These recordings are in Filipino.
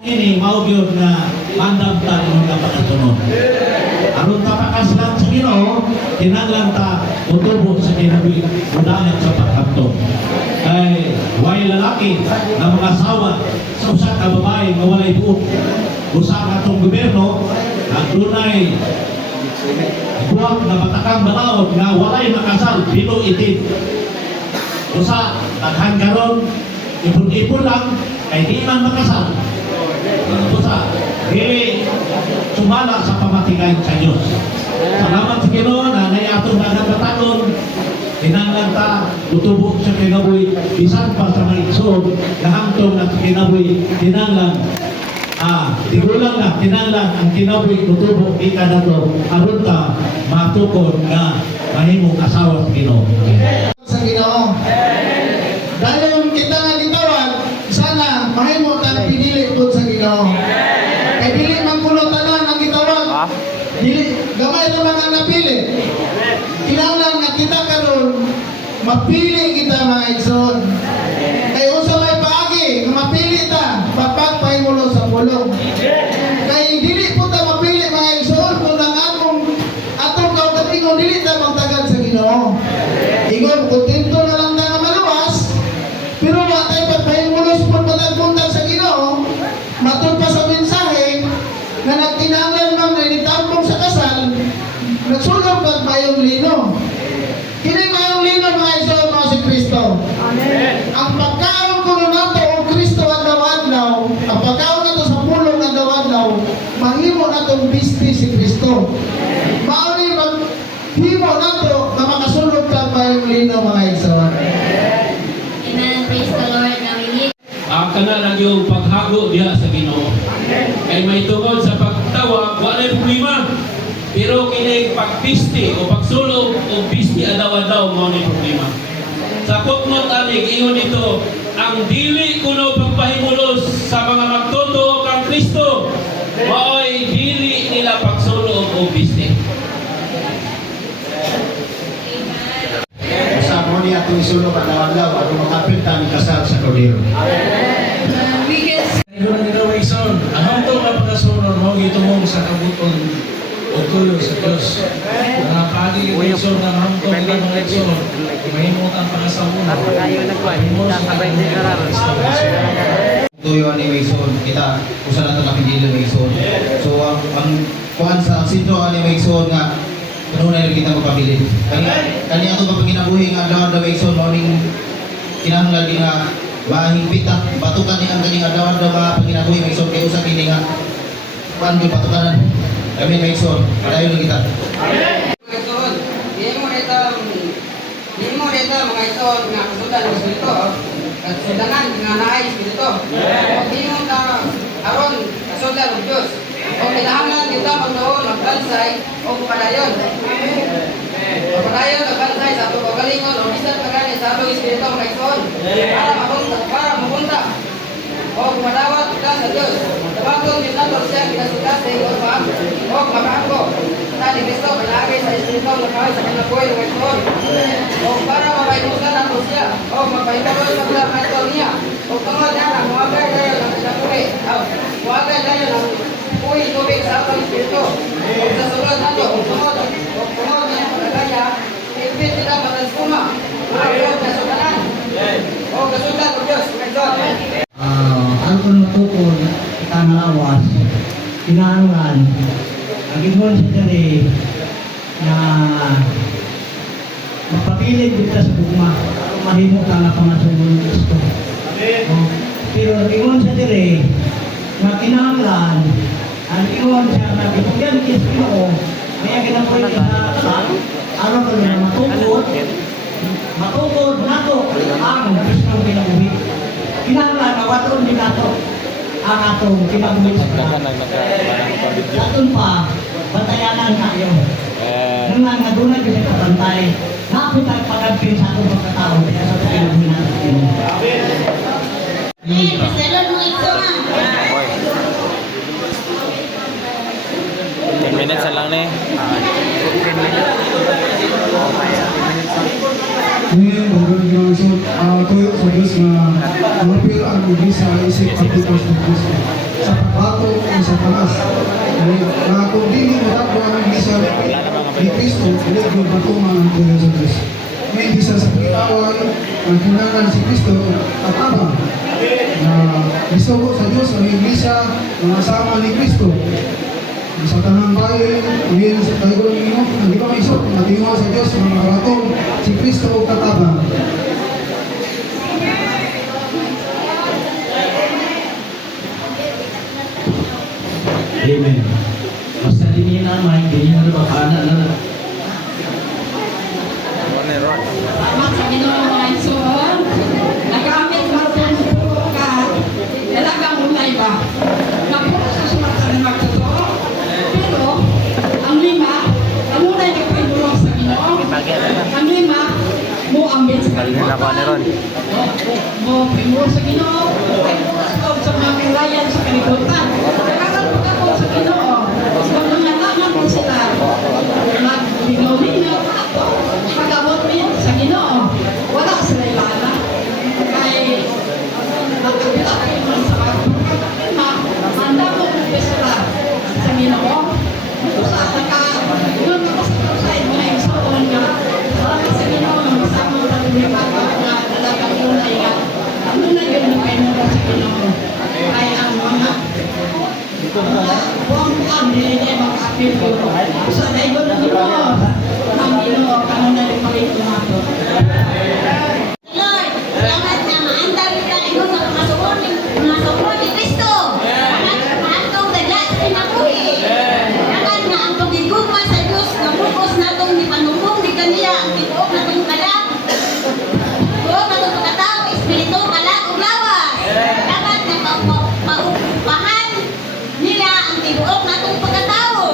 Ini mao gyud nga mandamtan imong kapakasunod. Aron tapakas lang sa Ginoo, kinahanglan ta mutubo sa kinabuhi unahan sa pagkapto. Kay way lalaki na mga asawa sa usa ka babae nga walay buot. Usa ka tong gobyerno ang dunay buwak na matakang balaod nga walay makasal bilo itin. Usa daghan karon ipon-ipon lang kay di man makasal. Usa dili sumala sa pamatigayon sa Dios. Salamat sa Ginoo na nayaton na nagpatagon. Kinahanglan ta utubo sa kinabuhi bisan pa sa mga igsoon kahangtong na kinabuhi kinahanglan tigulang na kinahanglan ang kinabuhi utubo ika na to aron ta matukod na mahimong asawa sa Ginoo. Sa Ginoo. Dayon kita nga gitawag sana mahimo ta pinili pud sa Ginoo. Kay dili man kuno tanan ang gitawag. Dili gamay ra man ang napili. Kinahanglan nga kita karon mapili kita mga igsoon. Kay usa may paagi nga mapili ta papagpahimulo sa pulong. Kay dili po ta mapili mga igsoon kung ang atong kaugalingon dili ta magtagad sa Ginoo. Ingon kontento na lang ta nga maluwas. Pero wa tay pagpahimulos pud matagpunta sa Ginoo. Matud pa sa mensahe na nagkinahanglan man na nitambong sa kasal nagsulong kag mayong lino. Kini mayong lino mga igsoon mga si Kristo. Amen. Ang pagkaon kuno nato og Kristo adlaw-adlaw, ang pagkaon nato sa pulong adlaw-adlaw, mahimo natong bisti si Kristo. Mao ni maghimo nato na makasulog kag mayong lino mga igsoon. Amen. Praise the Lord. Now we need Kana lang yung paghago diha sa Ginoo. Kay may tungod sa pagtawag, wala problema. Pero kini pagpisti o pagsulog o pisti adaw-adaw mo ni problema. Sa putmot anig ingon ito, ang dili kuno pagpahimulos sa mga magtuto kang Kristo, maoy dili nila pagsulog o pisti. Sa mo ni atong isulog adlaw-adlaw aron makapit ta ni kasal sa Kordero. Doon ang gawin son, ang hamtong na pagkasunod mo gitumong sa kabuton o tuyo sa Diyos. Mga pagi yung son ng hamtong na mga son, mahimot ang pagkasamunod. Mahimot ang pagkasamunod. Tuyo ani Mason kita usa nato napigil ni Mason. So ang kuan sa sitro ani Mason nga kanunay kita magpabilin. Kani ato pagkinabuhi nga adlaw Mason morning kinahanglan din nga mahigpit ta batukan ni ang kaning adlaw-adlaw mga pagkinabuhi Mason kay usa kini nga kuan gyud batukanan. Kami Mason, padayon kita. Mason, di mo dito mga ison nga kasudan ng Espiritu. Kasudanan nga naay Espiritu. Di mo ta aron kasudan ng Diyos. O kinahanglan kita magnoon magbansay o padayon. Padayon magbansay sa atong kaugalingon o bisan pagani sa atong Espiritu mga ison. Para mapunta o madawat kita sa Diyos. Tabaton kita siya kinasuda sa iyong paan o makaangko. Tadi Kristo pinagay sa Espiritu ng kaway sa kinabuhi ng ison. O para mapaimusan ang siya o mapaimusan sa mga ito niya. O tungkol niya na muwagay tayo ng kinabuhi. Muwagay tayo ng uwi tubig sa atong Espiritu. O sa sulod nato, o tungkol niya pagkaya, ipit sila mataspuma. Mga kasudanan. O kasudan ng Diyos. Ano ko natukod kita malawas kinahanglan ang ibon sa dali na mapapilit kita sa bugma mahimo ka nga pangasunod ng Kristo. Pero ang ibon sa dali na kinahanglan ang ibon siya na ibigyan ni Kristo kaya ginapoy sa ano ko na matukod nato ang Kristo kinabuhi. Kinahanglan mawaton din nato ang atong kinabuhi sa Kristo. Atong pa bantayanan tayo. Nang nga dunay gyud sa pantay, napit ang pag-amping sa atong pagkatao kaya sa kinabuhi natin. Hey, paselo mo ito nga. 10 minutes lang ni. 10 minutes. Ngayon, magandang mga tuyo sa Diyos na mapil ang ibig sa isip at ito sa Diyos. Sa sa taas. Kung dili mo dapat ang iglesia ni Kristo, dili mo patuman ang tuloy sa Diyos. May iglesia sa pagkawal, ang kinangan si Kristo at abang. Isugo sa Diyos ang iglesia, mga sama ni Kristo. Sa tanang bayan, ngayon sa tayo ninyo, hindi ba may isot, natingaw sa Diyos, mga karatong, si Kristo o katabang. Amen. Basta din naman, hindi na napapana na. Salamat sa Ginoo mga igsoon. Nagamit ba ito ka? Talagang unay ba? Napuro sa sumatang magtotoo. Pero, ang lima, ang unay ka pinulong sa Ginoo. Ang lima, mo ambit sa kalimutan. Mo pinulong sa Ginoo. Pinulong sa mga pilayan sa kalimutan. Nakakapagkakot sa Ginoo. Kung nangangaman po sila, mag-binawin ako. Pag-abot rin sa Ginoo, wala sila ilala. Kaya magkapit-apit mo sa pagkakapima, handa mo kung sila sa Ginoo. Sa taka, yun ako sa mga igsoon nga, salamat sa Ginoo, masama sa lumipag nga talagang lunay nga. Ang lunay yun na kayo mo sa Ginoo. Kaya ang mga buwang-buwang, hindi mag-apit yun. Sa daigon na Ginoo, ang Ginoo, kanong nalipalit nato. Lord, salamat na maandar kita ino sa mga ni Kristo. Atong dagla sa kinabuhi. Dagan nga ang pagigugma sa Diyos na bukos natong ni panumong ni kaniya ang tibuok natong kalag. Tibuok natong pagkatao, espiritu, kalag ug lawas. Dagan nga maupahan nila ang tibuok natong pagkatao.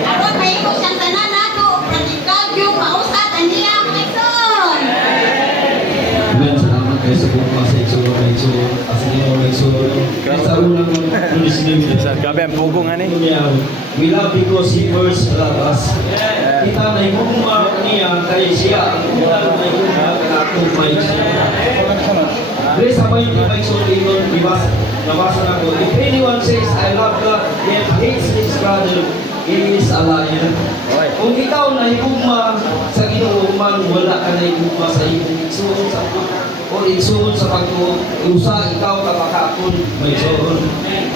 Aron mahimo siyang tanan nato praktikadyong mausat ang niya ang igsoon. Amen. Salamat kayo sa buong sa igsoon, sa igsoon. Asin mo, igsoon. Sa unang tulis niyo. Gabi ang pugong ano eh. We love because He first loved us. Kita na igugma niya kay siya ang unang na igugma katong may Grace sabay ni may sulingon nabasa na ko. If anyone says I love God yet hates his brother, he is a liar. Kung ikaw na igugma sa Ginoo man wala ka na igugma sa iyong igsoon sa o igsoon sa pag-usa ikaw ka makakon may igsoon.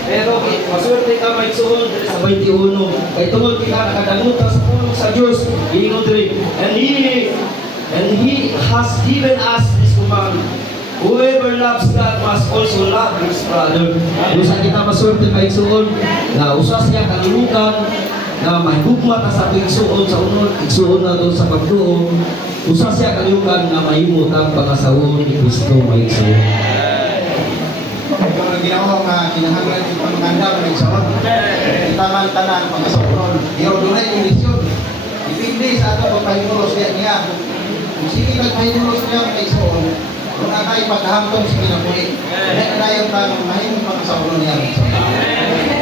Pero maswerte ka may igsoon sa 21 kay tungod kita nakadamutan sa pulong sa Dios ingon diri and he has given us this command. Whoever loves God must also love his brother. Usa kita maswerte kay igsoon na usa siya kalulukan na may hugma ka sa igsoon sa unod igsoon na doon sa pagtuo. Usa siya kalulukan na mahimo tang pangasawon ni Kristo may igsoon. Kung ang ginawa nga, kinahanglan yung pangandam ng igsoon. Kita man tanan, pangasawon. Iyo, doon ay inisyon. Dipindi sa ato kung pahimulos niya. Kung sige nagpahimulos niya ang igsoon, kung nakay paghahamtong sa kinabuhi, hindi na yung tanong mahimong pangasawon niya.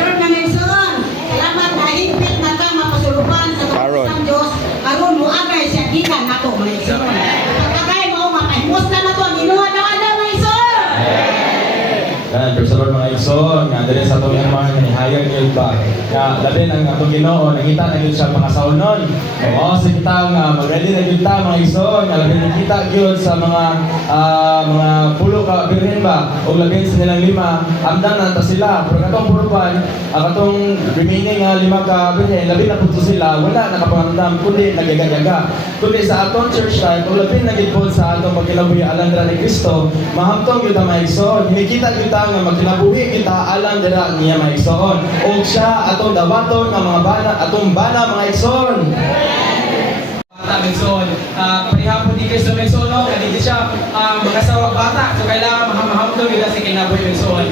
Lord nga igsoon, salamat na higpit na ka mapasulupan sa pagkakasang Diyos. Karon mo agay siya gikan nato mga igsoon. Pagkakay mo makahimus na nato ang inuha na mga igsoon. Yan, praise the Lord mga igsoon, nga dili sa atong iman nga nihayag gyud ba. Nga labi ang atong Ginoo nakita na gyud siya mga saunon. Oo, sa kita nga mag-ready na gyud ta mga igsoon, nga labi nakita gyud sa mga pulo ka birhen ba o labi sa nilang lima, amdan na ta sila. Pero katong purupan, katong remaining 5 ka birhen, labi na pudto sila, wala nakapangamdam kundi nagagaga. Kundi sa atong church life, o labi na gyud po sa atong pagkilabuhi alandra ni Kristo, mahamtong gyud ta mga igsoon. Hinikita gyud ta nga magkinabuhi kita alam dira niya mga igsoon. O siya atong dawaton nga mga bana, atong bana mga igsoon. Bata igsoon. Parihapon di Kristo igsoon no, kani siya mga sawa bata. So kailangan mahamhamto gyud sa kinabuhi igsoon.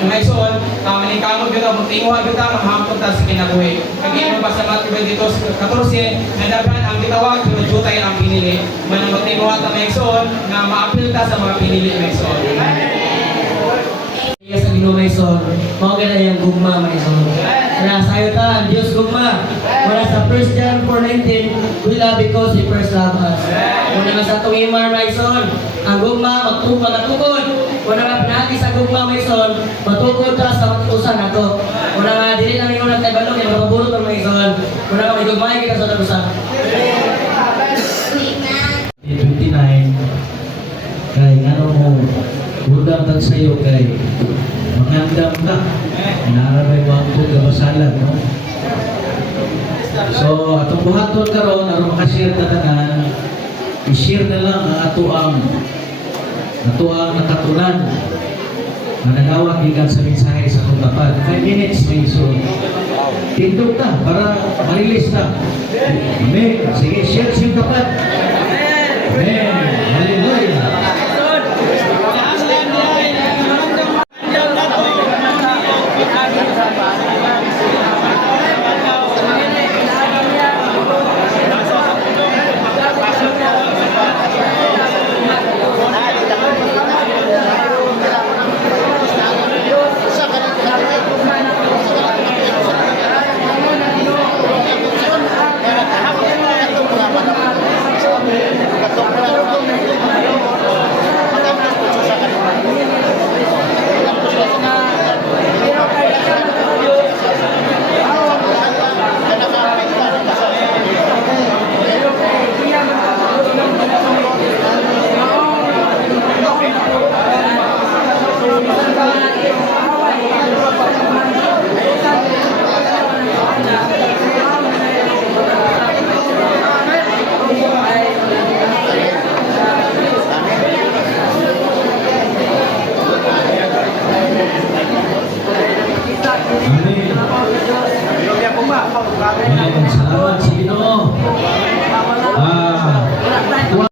Mga igsoon, maningkamot gyud ang tinguha gyud ta mahamto ta sa kinabuhi. Kagi mo ba sa Matthew 22:14 nga daghan ang gitawag nga jutay ang pinili. Manang tinguha ta mga igsoon nga maapil ta sa mga pinili mga igsoon. Sa Ginoo Maison, mao gana yang gugma Maison. Kaya sayo ta, Dios gugma. Wala sa 1 John 4:19, we love because He first loved us. Kung naman sa itong imar Maison, ang gugma magtupa katugod. Kuna nga pinagi sa gugma may son, matukod ta sa matusan nato. Kuna nga dili lang ingon kay balong yung mabulot ang may son. Kuna nga may gugmay kita sa usa. 29 kay ngano mo udang tag sayo kay mangandam ka narabay mo ang gabasalan no. So atong buhaton karon aron makashare ta tanan i-share na lang ang ato ang nakatunan na nagawat gikan sa mensahe sa atong tapat 5 minutes may so tindog ta para ma-release ta. Amen. Sige, share sa tapat. Amen. Hallelujah.